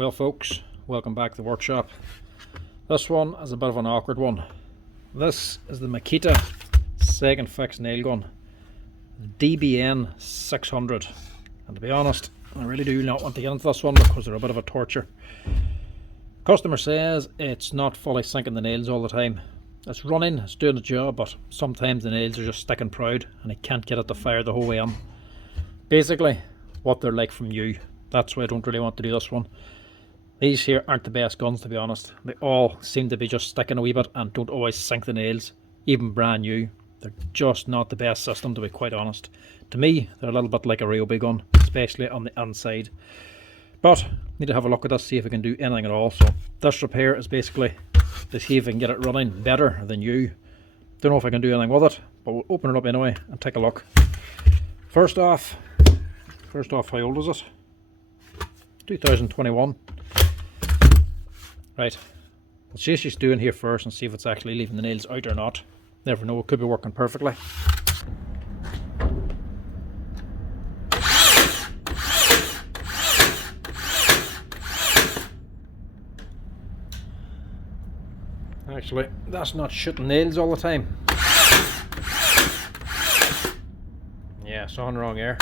Well folks, welcome back to the workshop. This one is a bit of an awkward one. This is the Makita second fix nail gun, DBN600, and to be honest, I really do not want to get into this one because they're a bit of a torture. Customer says it's not fully sinking the nails all the time. It's running, it's doing the job, but sometimes the nails are just sticking proud and he can't get it to fire the whole way on. Basically what they're like from new. That's why I don't really want to do this one. These here aren't the best guns, to be honest. They all seem to be just sticking a wee bit and don't always sink the nails, even brand new. They're just not the best system, to be quite honest. To me, they're a little bit like a Ryobi gun, especially on the inside. But need to have a look at this, see if we can do anything at all. So this repair is basically to see if we can get it running better than new. Don't know if I can do anything with it, but we'll open it up anyway and take a look. First off, how old is it? 2021. Right, we'll see what she's doing here first and see if it's actually leaving the nails out or not. Never know, it could be working perfectly. Actually, that's not shooting nails all the time. Yeah, it's on wrong air.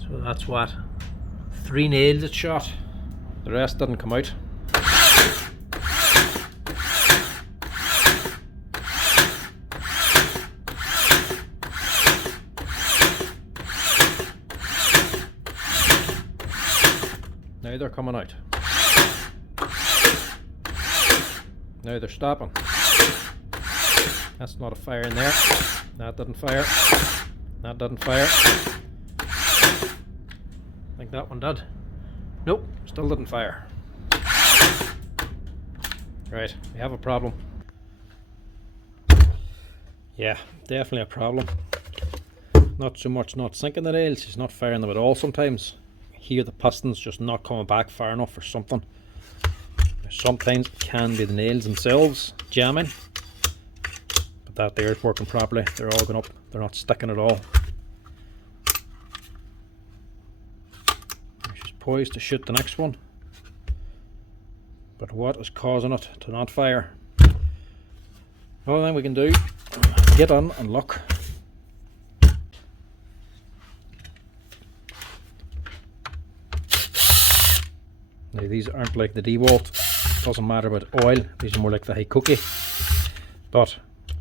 So that's what? 3 nails it shot. The rest didn't come out. Now they're coming out. Now they're stopping. That's not a fire in there. That didn't fire. That didn't fire. I think that one did. Nope, still didn't fire. Right, we have a problem. Yeah, definitely a problem. Not so much not sinking the nails, he's not firing them at all sometimes. Here the piston's just not coming back far enough or something. Sometimes it can be the nails themselves jamming. But that there is working properly. They're all going up, they're not sticking at all. Poised to shoot the next one, but what is causing it to not fire? The only thing we can do, get on and look. Now these aren't like the DeWalt, doesn't matter about oil, these are more like the Hikoki, but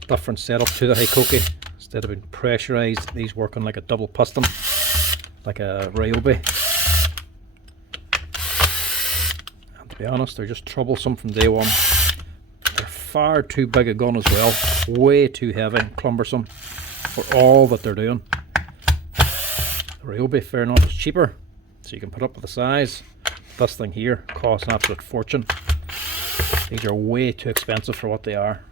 different setup to the Hikoki. Instead of being pressurized, these working like a double piston, like a Ryobi. To be honest, they're just troublesome from day one. They're far too big a gun as well, way too heavy and cumbersome for all that they're doing. The Ryobi, fair enough, is cheaper, so you can put up with the size. This thing here costs an absolute fortune. These are way too expensive for what they are.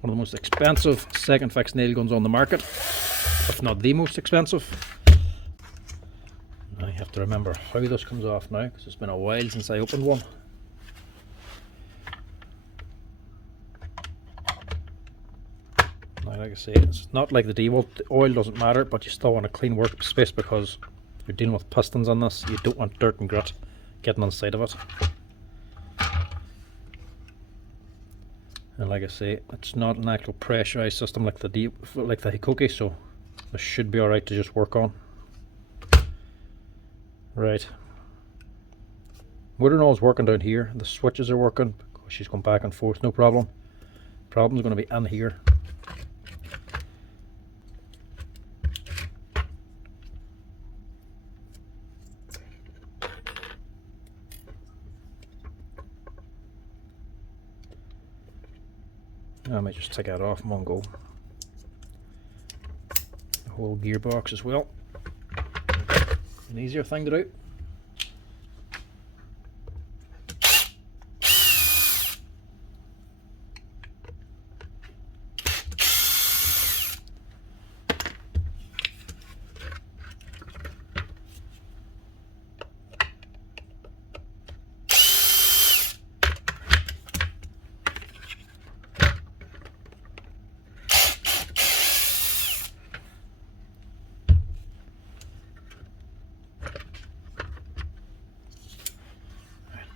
One of the most expensive second fix nail guns on the market, if not the most expensive. I have to remember how this comes off now because it's been a while since I opened one. Now, like I say, it's not like the DeWalt. The oil doesn't matter, but you still want a clean workspace because you're dealing with pistons on this. You don't want dirt and grit getting on the side of it. And like I say, it's not an actual pressurized system like the Hikoki, so this should be alright to just work on. Right, motor is working down here, the switches are working because she's going back and forth, no problem. Problem's going to be in here. I might just take that off in one go. The whole gearbox as well. An easier thing to do.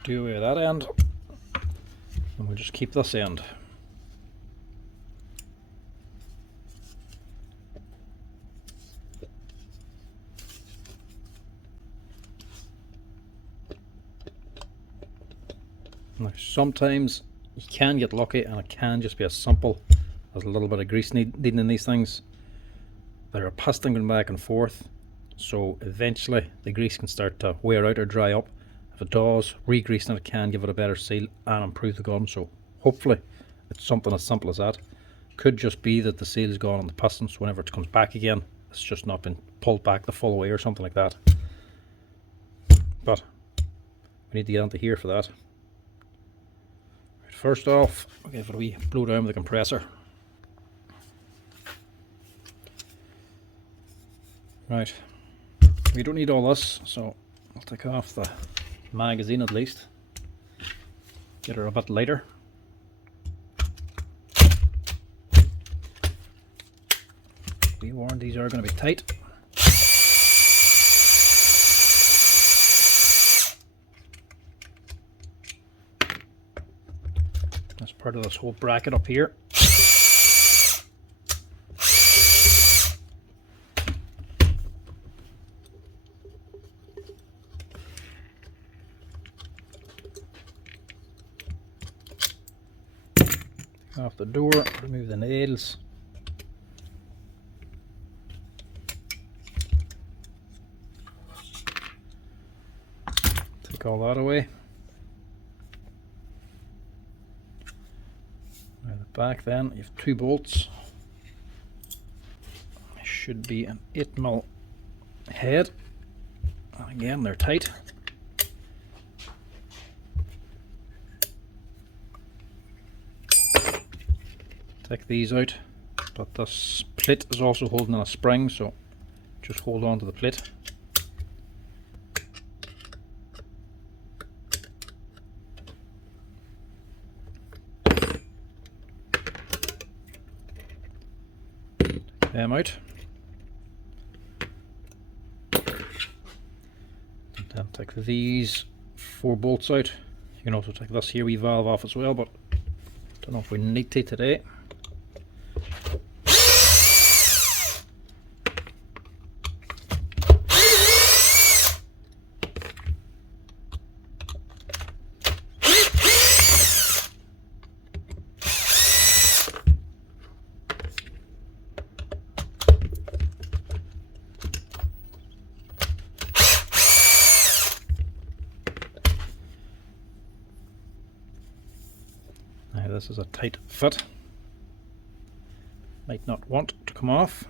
do away with that end, and we'll just keep this end. Now sometimes you can get lucky and it can just be as simple as a little bit of grease needing in these things. There are piston going back and forth, so eventually the grease can start to wear out or dry up. If it does, re-greasing it can give it a better seal and improve the gun. So hopefully it's something as simple as that. Could just be that the seal is gone on the pistons whenever it comes back again. It's just not been pulled back the full way or something like that. But we need to get into here for that. Right, first off, we'll give it a wee blow down with the compressor. Right, we don't need all this, so I'll take off the magazine at least. Get her a bit lighter. Be warned, these are going to be tight. That's part of this whole bracket up here. Off the door, remove the nails. Take all that away. Now the back then, you have 2 bolts. Should be an 8mm head. And again, they're tight. Take these out, but this plate is also holding on a spring, so just hold on to the plate. Take them out. And then take these 4 bolts out. You can also take this here wee valve off as well, but don't know if we need to today. Now this is a tight fit. Might not want to come off.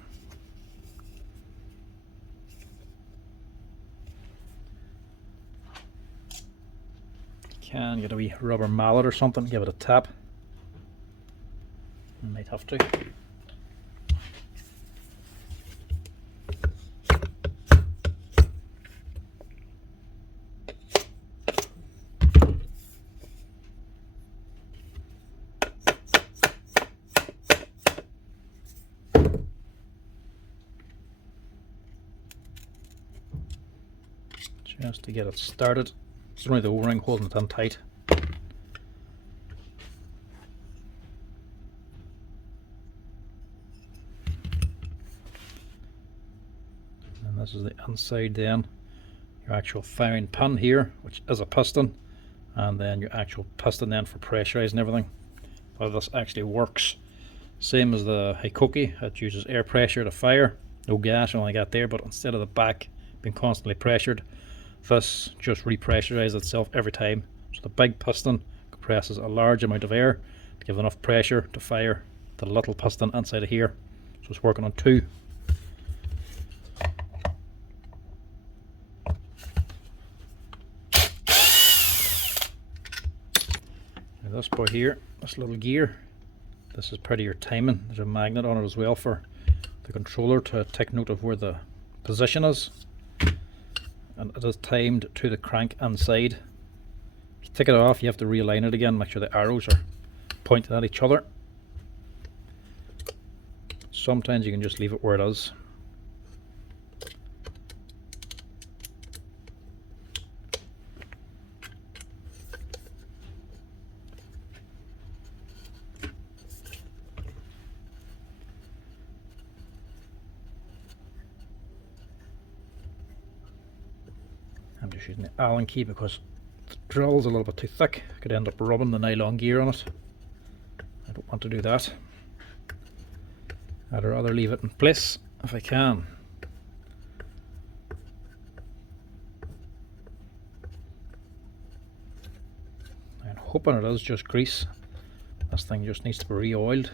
Can get a wee rubber mallet or something, give it a tap. Might have to. Just to get it started. It's only the O-ring holding it in tight. And this is the inside then. Your actual firing pin here, which is a piston, and then your actual piston then for pressurizing everything. Well, this actually works same as the Hikoki. It uses air pressure to fire, no gas or anything like that there, but instead of the back being constantly pressured, this just repressurizes itself every time. So the big piston compresses a large amount of air to give enough pressure to fire the little piston inside of here. So it's working on 2. Now this boy here, this little gear, this is part of your timing. There's a magnet on it as well for the controller to take note of where the position is. And it is timed to the crank inside. If you take it off, you have to realign it again, make sure the arrows are pointing at each other. Sometimes you can just leave it where it is. just using the Allen key because the drill's a little bit too thick. I could end up rubbing the nylon gear on it. I don't want to do that. I'd rather leave it in place if I can. I'm hoping it is just grease. This thing just needs to be re-oiled.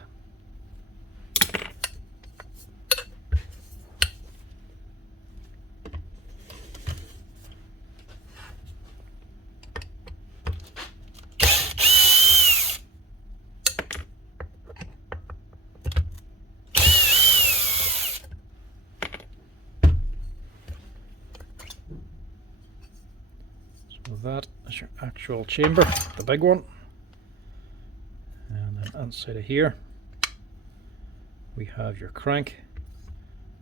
So that is your actual chamber, the big one. And then inside of here we have your crank,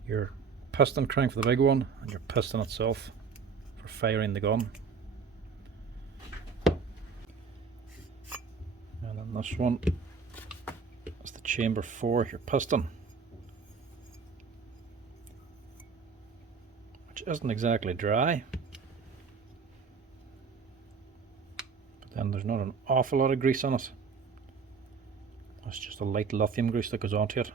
your piston crank for the big one, and your piston itself for firing the gun. And then this one is the chamber for your piston, which isn't exactly dry, but then there's not an awful lot of grease on it. It's just a light lithium grease that goes onto it.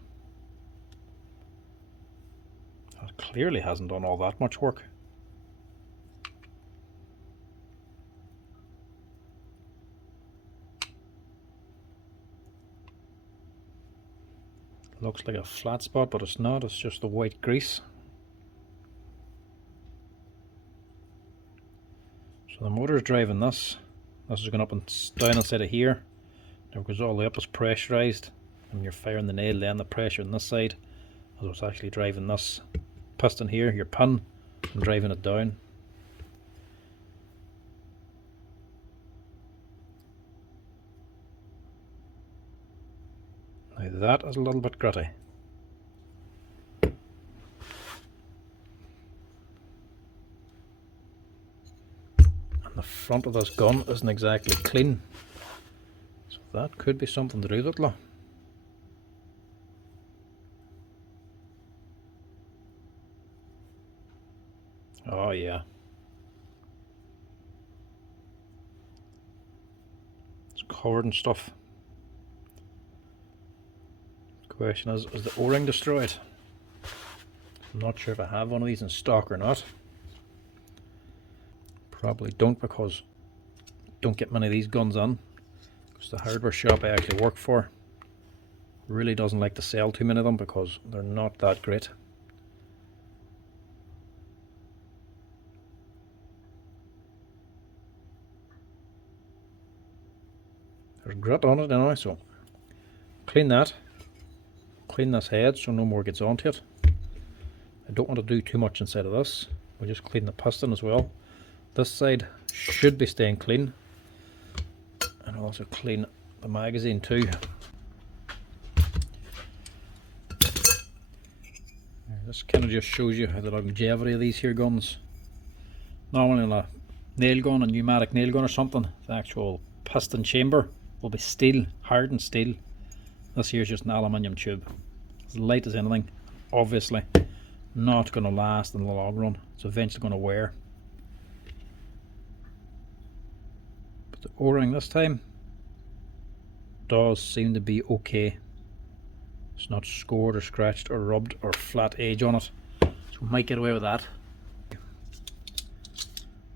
It clearly hasn't done all that much work. Looks like a flat spot, but it's not. It's just the white grease. So the motor's driving this. This is going up and down inside of here. Now because all the way up is pressurized, and you're firing the nail, then the pressure on this side, as it's actually driving this piston here, your pin, and driving it down. Now that is a little bit gritty. And the front of this gun isn't exactly clean. So that could be something to do with it. Oh yeah. It's covered in stuff. The question is the O-ring destroyed? I'm not sure if I have one of these in stock or not. Probably don't, because I don't get many of these guns on. Because the hardware shop I actually work for really doesn't like to sell too many of them because they're not that great. There's grit on it anyway, so clean that. Clean this head so no more gets onto it. I don't want to do too much inside of this. We'll just clean the piston as well. This side should be staying clean. And I'll also clean the magazine too. This kind of just shows you how the longevity of these here guns. Normally on a nail gun, a pneumatic nail gun or something, the actual piston chamber will be steel, hardened steel. This here is just an aluminium tube. As light as anything, obviously not going to last in the long run. It's eventually going to wear. But the O-ring this time does seem to be okay. It's not scored or scratched or rubbed or flat edge on it, so we might get away with that.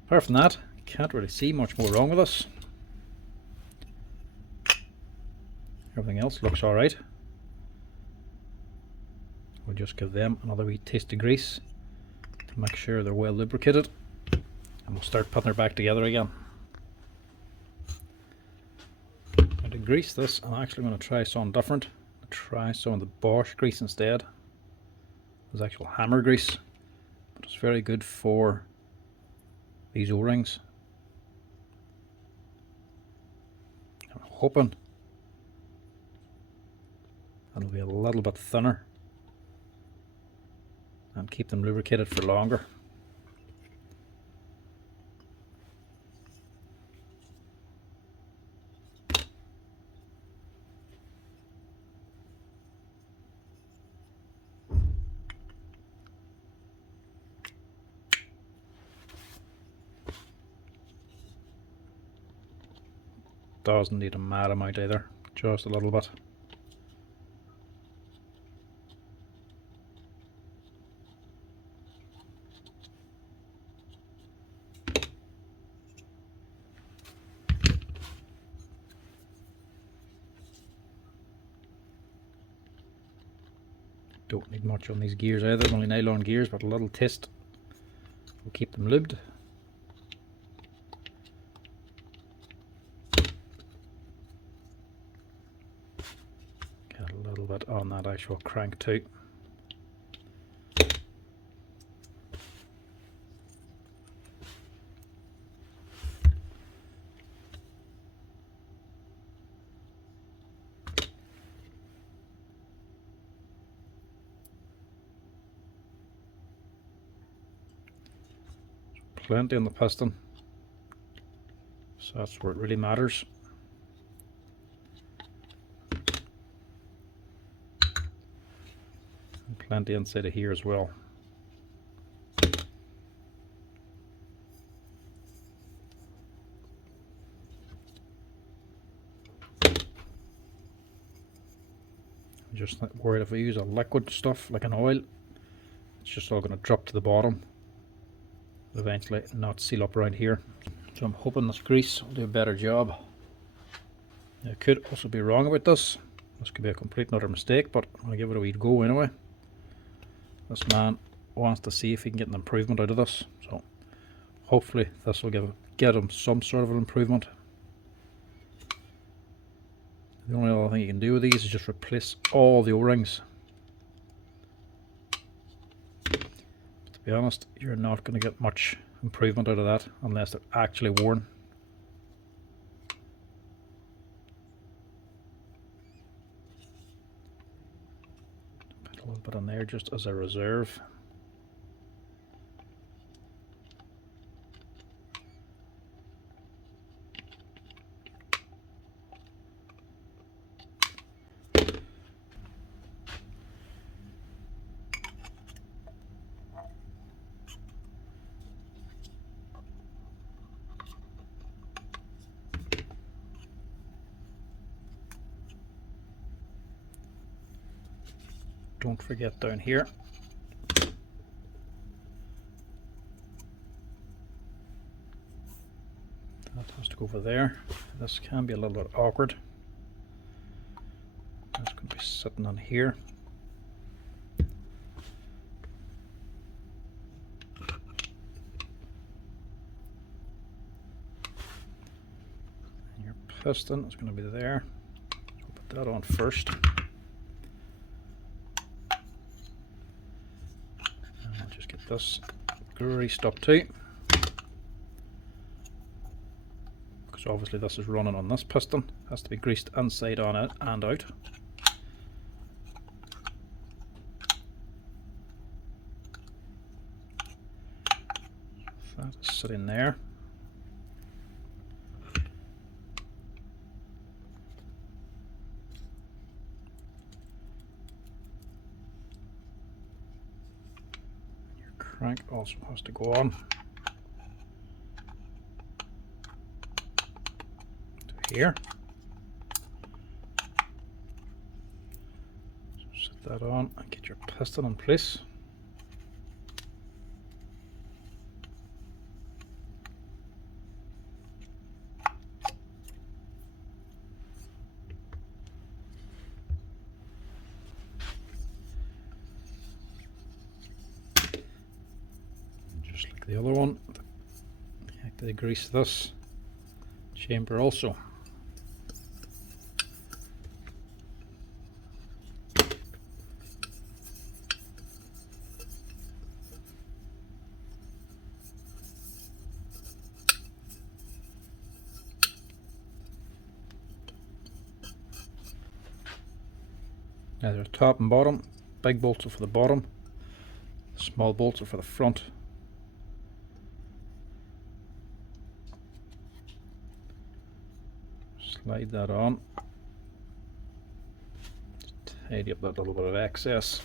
Apart from that, can't really see much more wrong with this. Everything else looks alright. We'll just give them another wee taste of grease to make sure they're well lubricated, and we'll start putting her back together again. Now to grease this, I'm actually going to try something different. I'll try some of the Bosch grease instead. There's actual hammer grease, but it's very good for these O-rings. I'm hoping it'll be a little bit thinner and keep them lubricated for longer. doesn't need a mad amount either, just a little bit. Don't need much on these gears either, only nylon gears, but a little twist will keep them lubed. Get a little bit on that actual crank too. Plenty on the piston, so that's where it really matters. And plenty inside of here as well. I'm just not worried if I use a liquid stuff like an oil, it's just all going to drop to the bottom. Eventually not seal up around here. So I'm hoping this grease will do a better job. I could also be wrong about this. This could be a complete and utter mistake, but I'm going to give it a wee go anyway. This man wants to see if he can get an improvement out of this. So hopefully this will get him some sort of an improvement. The only other thing you can do with these is just replace all the O-rings. To be honest, you're not going to get much improvement out of that unless they're actually worn. Put a little bit on there just as a reserve. Don't forget down here, that has to go over there. This can be a little bit awkward. That's going to be sitting on here. And your piston is going to be there. So put that on first. This greased up too, because obviously this is running on this piston. It has to be greased inside on it and out. That is sitting there. Crank also has to go on to here. So set that on and get your piston in place. The other one, I have to grease this chamber also. Now there's top and bottom. Big bolts are for the bottom, small bolts are for the front. Slide that on, just tidy up that little bit of excess.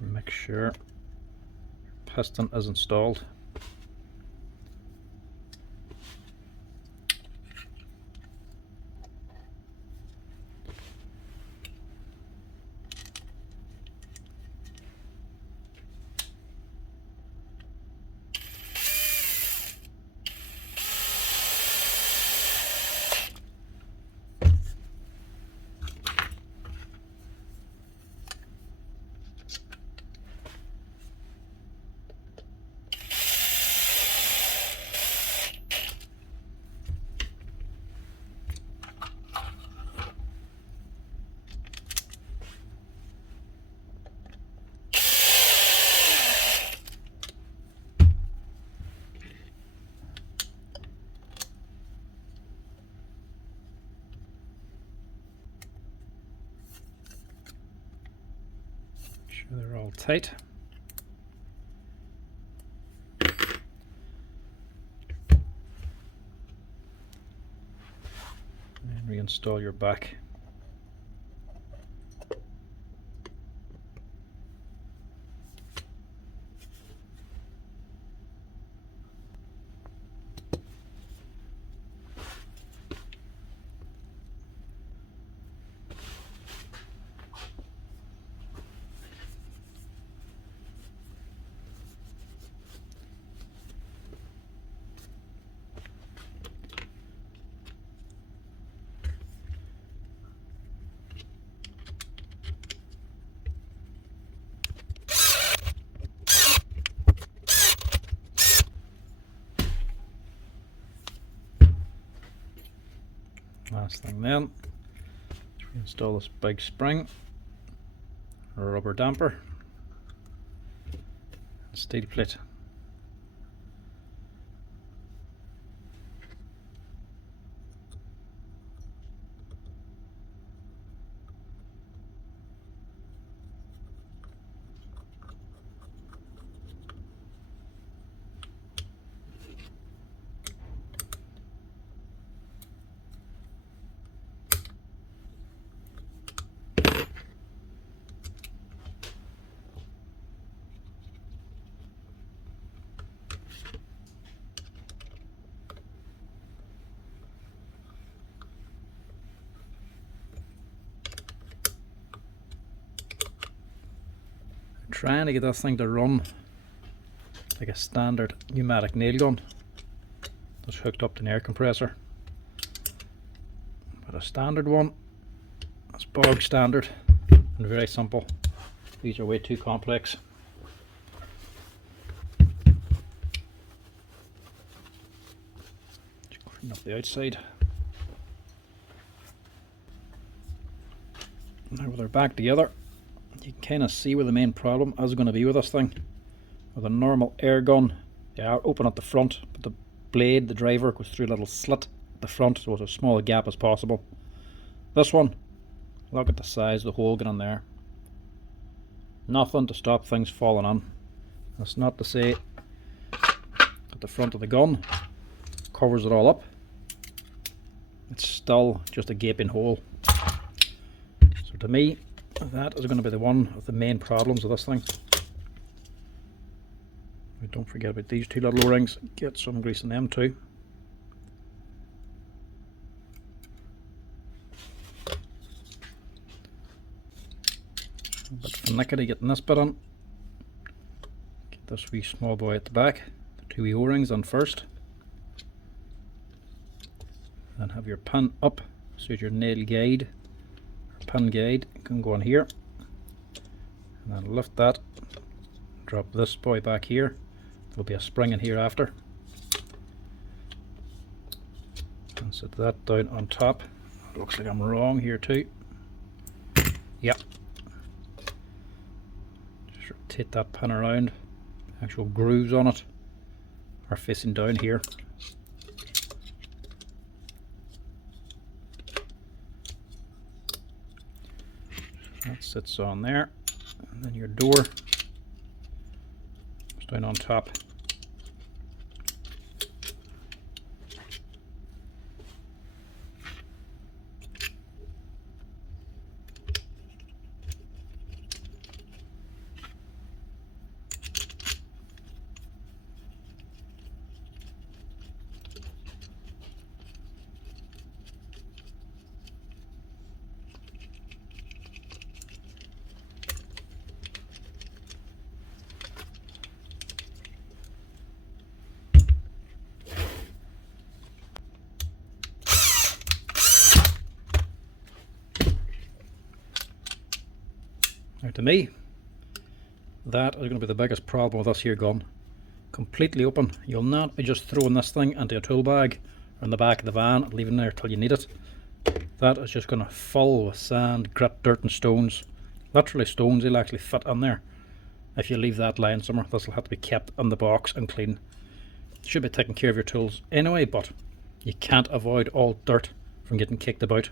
Make sure piston is installed. They're all tight. And reinstall your back. Last thing then, install this big spring, a rubber damper, and steel plate. Trying to get this thing to run like a standard pneumatic nail gun that's hooked up to an air compressor. But a standard one, that's bog standard and very simple. These are way too complex. Clean up the outside. Now with our back together, you can kind of see where the main problem is going to be with this thing. With a normal air gun, they are open at the front, but the blade, the driver, goes through a little slit at the front, so it's as small a gap as possible. This one, look at the size of the hole going in there. Nothing to stop things falling on. That's not to say that the front of the gun covers it all up. It's still just a gaping hole. So to me, that is going to be one of the main problems of this thing. Don't forget about these two little O-rings. Get some grease in them too. A bit finicky getting this bit on. Get this wee small boy at the back. The two wee O-rings on first. Then have your pin up so your nail guide, or pin guide, can go on here. And then lift that. Drop this boy back here. There'll be a spring in here after. And set that down on top. Looks like I'm wrong here too. Yep. Just rotate that pin around. The actual grooves on it are facing down here. That sits on there. And then your door is down on top. Now to me, that is going to be the biggest problem with this here gun. Completely open. You'll not be just throwing this thing into a tool bag or in the back of the van and leaving it there till you need it. That is just going to fill with sand, grit, dirt and stones. Literally stones will actually fit in there. If you leave that lying somewhere, this will have to be kept in the box and clean. You should be taking care of your tools anyway, but you can't avoid all dirt from getting kicked about.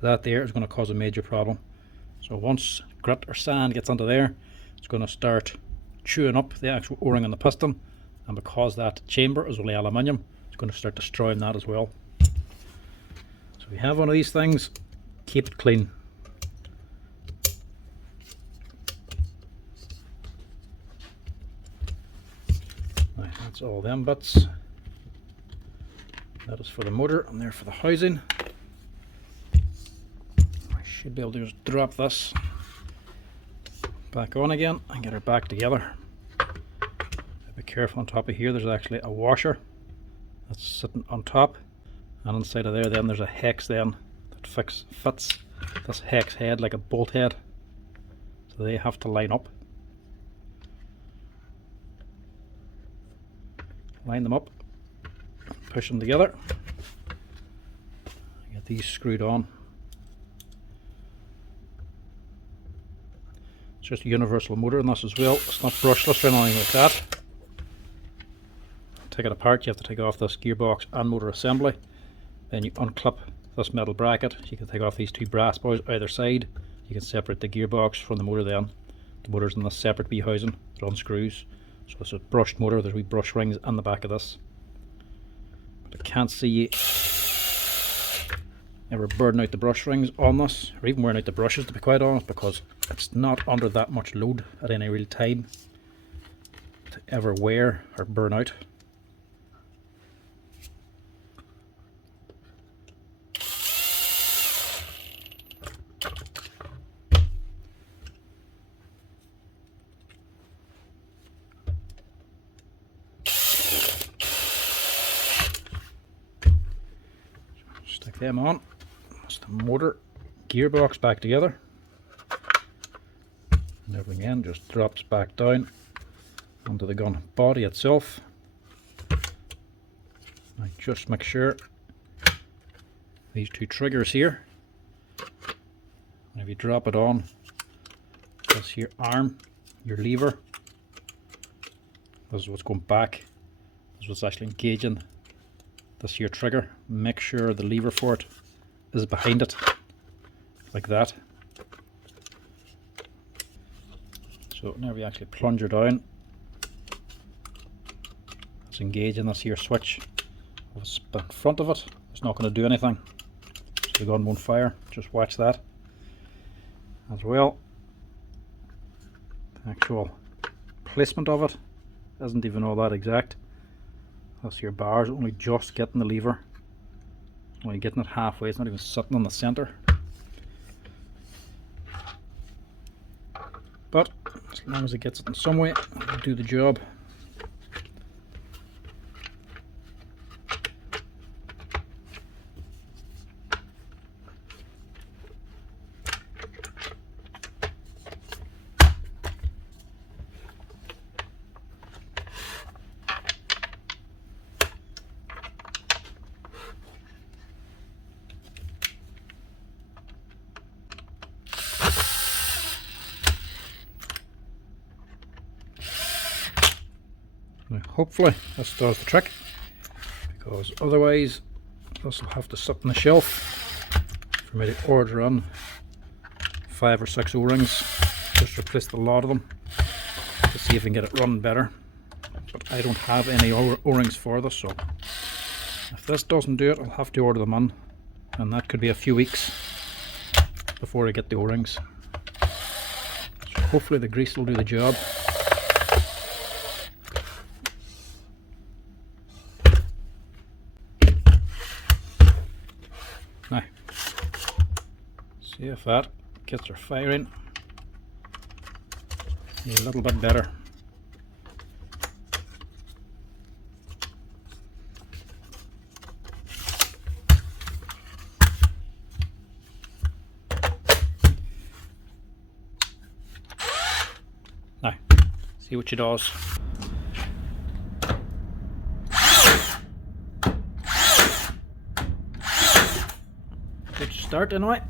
That there is going to cause a major problem. So once grit or sand gets into there, it's going to start chewing up the actual o-ring on the piston, and because that chamber is only aluminium, it's going to start destroying that as well. So if you have one of these things, keep it clean. Right, that's all them bits. That is for the motor and there for the housing. I should be able to just drop this back on again and get her back together. Be careful on top of here, there's actually a washer that's sitting on top, and inside of there then there's a hex then that fits this hex head like a bolt head, so they have to line up. Line them up, push them together, get these screwed on. It's just a universal motor in this as well, it's not brushless or anything like that. Take it apart, you have to take off this gearbox and motor assembly, then you unclip this metal bracket. You can take off these two brass boys either side, you can separate the gearbox from the motor then. The motor's in this separate wee housing, it unscrews. So it's a brushed motor, there's wee brush rings in the back of this. But I can't see you ever burning out the brush rings on this, or even wearing out the brushes to be quite honest, because it's not under that much load at any real time to ever wear or burn out. Stick them on. That's the motor, gearbox back together. And everything again just drops back down onto the gun body itself. Now just make sure these two triggers here, and if you drop it on this here arm, your lever, this is what's going back, this is what's actually engaging this here trigger. Make sure the lever for it is behind it, like that. So whenever you actually plunge her down, it's engaging this here switch. If it's in front of it, it's not going to do anything, so the gun won't fire. Just watch that. As well, the actual placement of it isn't even all that exact. This here bar is only just getting the lever, only getting it halfway, it's not even sitting in the center. But as long as it gets it in some way, it'll do the job. Now hopefully this does the trick, because otherwise this will have to sit on the shelf for me to order on 5 or 6 o-rings, just replace the lot of them to see if we can get it running better. But I don't have any o-rings for this, so if this doesn't do it, I'll have to order them in, and that could be a few weeks before I get the o-rings. So hopefully the grease will do the job. Now, see if that gets her firing a little bit better. See what she does. Good start anyway.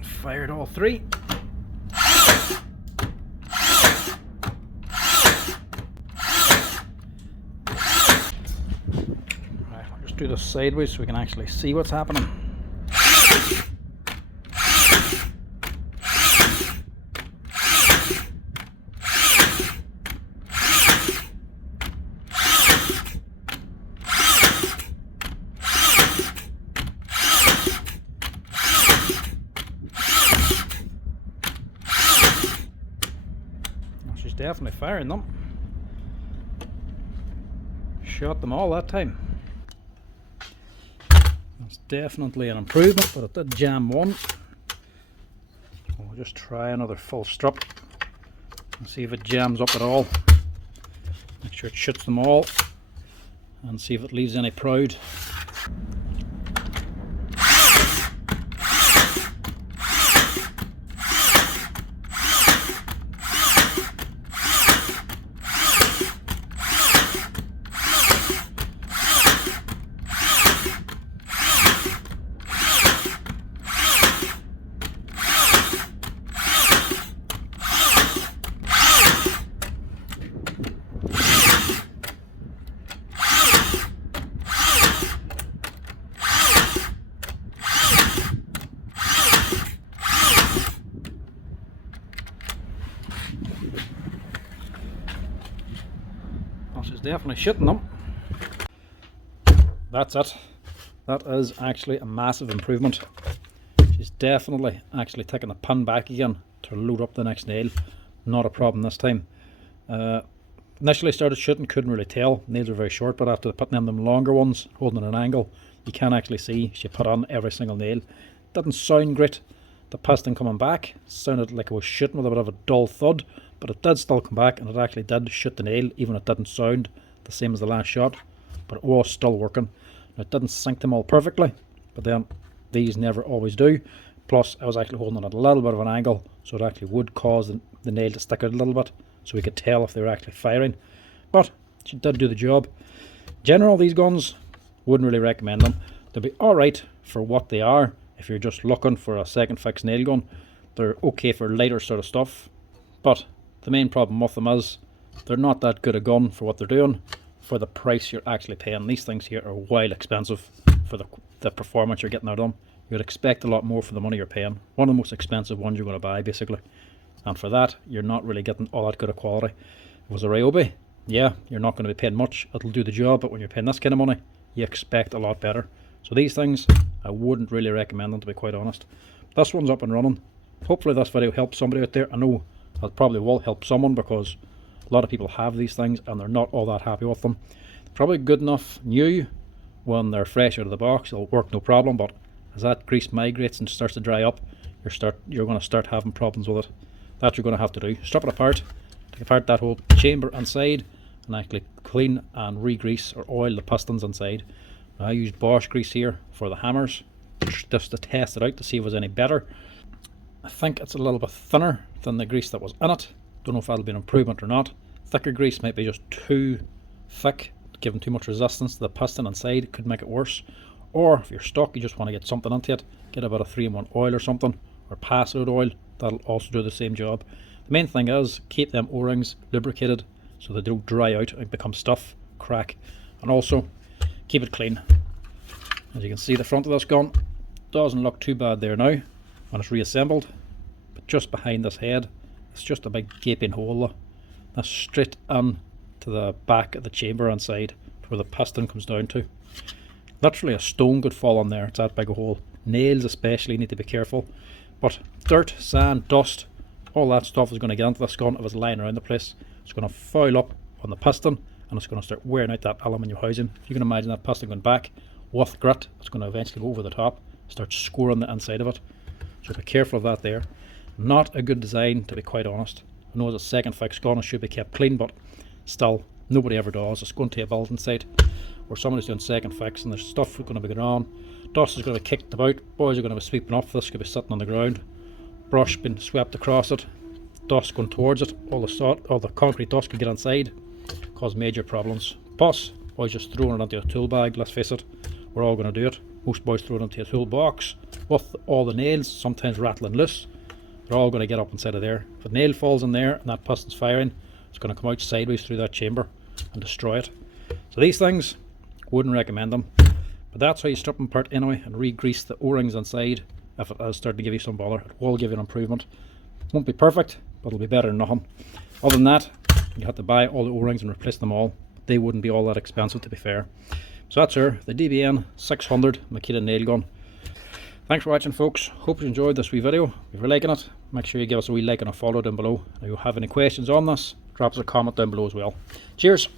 Fired all three. Right, I'll just do this sideways so we can actually see what's happening. She's definitely firing them. Shot them all that time. That's definitely an improvement, but it did jam one. We'll just try another full strip and see if it jams up at all. Make sure it shoots them all and see if it leaves any proud. She's definitely shitting them. That's it. That is actually a massive improvement. She's definitely actually taking the pin back again to load up the next nail. Not a problem this time. Initially started shooting, couldn't really tell. Nails are very short, but after putting in them longer ones, holding at an angle, you can actually see she put on every single nail. Didn't sound great. The piston coming back sounded like it was shooting with a bit of a dull thud, but it did still come back, and it actually did shoot the nail, even if it didn't sound the same as the last shot, but it was still working. Now, it didn't sink them all perfectly, but then these never always do. Plus I was actually holding it at a little bit of an angle, so it actually would cause the nail to stick out a little bit, so we could tell if they were actually firing. But she did do the job. General, these guns, wouldn't really recommend them. They'll be alright for what they are. If you're just looking for a second fix nail gun, they're okay for lighter sort of stuff, but the main problem with them is they're not that good a gun for what they're doing for the price you're actually paying. These things here are wild expensive for the performance you're getting out of them. You'd expect a lot more for the money you're paying. One of the most expensive ones you're going to buy, basically. And for that, you're not really getting all that good a quality. If it was a Ryobi, yeah, you're not going to be paying much. It'll do the job, but when you're paying this kind of money, you expect a lot better. So these things, I wouldn't really recommend them, to be quite honest. This one's up and running. Hopefully this video helps somebody out there. I know it probably will help someone, because a lot of people have these things and they're not all that happy with them. They're probably good enough new when they're fresh out of the box, they'll work no problem, but as that grease migrates and starts to dry up, you're going to start having problems with it. That you're going to have to do. Strip it apart, take apart that whole chamber inside, and actually clean and re-grease or oil the pistons inside. Now, I used Bosch grease here for the hammers, just to test it out to see if it was any better. I think it's a little bit thinner than the grease that was in it. Don't know if that'll be an improvement or not. Thicker grease might be just too thick, giving too much resistance to the piston inside. It could make it worse. Or if you're stuck, you just want to get something into it, get about a 3-in-1 oil or something, or pass out oil. That'll also do the same job. The main thing is keep them O-rings lubricated so they don't dry out and become stuff, crack, and also keep it clean. As you can see, the front of this gun doesn't look too bad there now when it's reassembled, but just behind this head it's just a big gaping hole though. That's straight in to the back of the chamber inside where the piston comes down to. Literally a stone could fall on there, it's that big a hole. Nails especially need to be careful, but dirt, sand, dust, all that stuff is going to get into this gun if it's lying around the place. It's going to foul up on the piston and it's going to start wearing out that aluminium housing. If you can imagine that piston going back with grit, it's going to eventually go over the top, start scoring the inside of it. So be careful of that there. Not a good design, to be quite honest. I know as a second fix gun it should be kept clean, but still, nobody ever does. It's going to a building site where somebody's doing second fix and there's stuff going to be going on. Dust is going to be kicked about, boys are going to be sweeping off, this could be sitting on the ground, brush being swept across it. dust going towards it, all the concrete dust could get inside, cause major problems. Plus, boys just throwing it into a tool bag. Let's face it, we're all going to do it. Most boys throw it into a toolbox with all the nails, sometimes rattling loose. They're all going to get up inside of there. If a nail falls in there and that piston's firing, it's going to come out sideways through that chamber and destroy it. So these things, wouldn't recommend them. But that's how you strip them apart anyway and re-grease the O-rings inside. If it has started to give you some bother, it will give you an improvement. Won't be perfect, but it'll be better than nothing. Other than that, you have to buy all the O-rings and replace them all. They wouldn't be all that expensive, to be fair. So that's the DBN600 Makita nail gun. Thanks for watching, folks. Hope you enjoyed this wee video. If you're liking it, make sure you give us a wee like and a follow down below. If you have any questions on this, drop us a comment down below as well. Cheers!